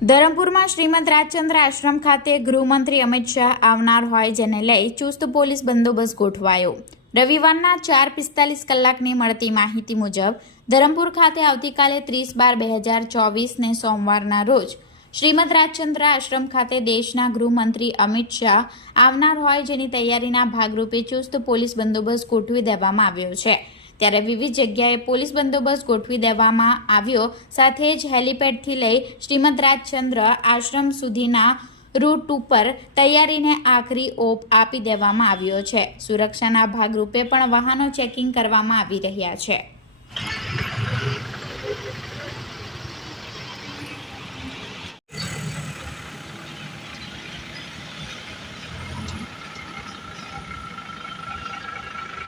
ધરમપુરમાં શ્રીમદ રાજચંદ્ર આશ્રમ ખાતે ગૃહમંત્રી અમિત શાહ આવનાર હોય જેને લઈ ચુસ્ત પોલીસ બંદોબસ્ત ગોઠવાયો। રવિવારના 4:45 કલાકની મળતી માહિતી મુજબ ધરમપુર ખાતે આવતીકાલે 30/12/2024 ને સોમવારના રોજ શ્રીમદ રાજચંદ્ર આશ્રમ ખાતે દેશના ગૃહમંત્રી અમિત શાહ આવનાર હોય જેની તૈયારીના ભાગરૂપે ચુસ્ત પોલીસ બંદોબસ્ત ગોઠવી દેવામાં આવ્યો છે। ત્યારે વિવિધ જગ્યાએ પોલીસ બંદોબસ્ત ગોઠવી દેવામાં આવ્યો। સાથે જ હેલીપેડથી લઈ શ્રીમદ રાજચંદ્ર આશ્રમ સુધીના રૂટ ઉપર તૈયારીને આખરી ઓપ આપી દેવામાં આવ્યો છે। સુરક્ષાના ભાગરૂપે પણ વાહનો ચેકિંગ કરવામાં આવી રહ્યા છે।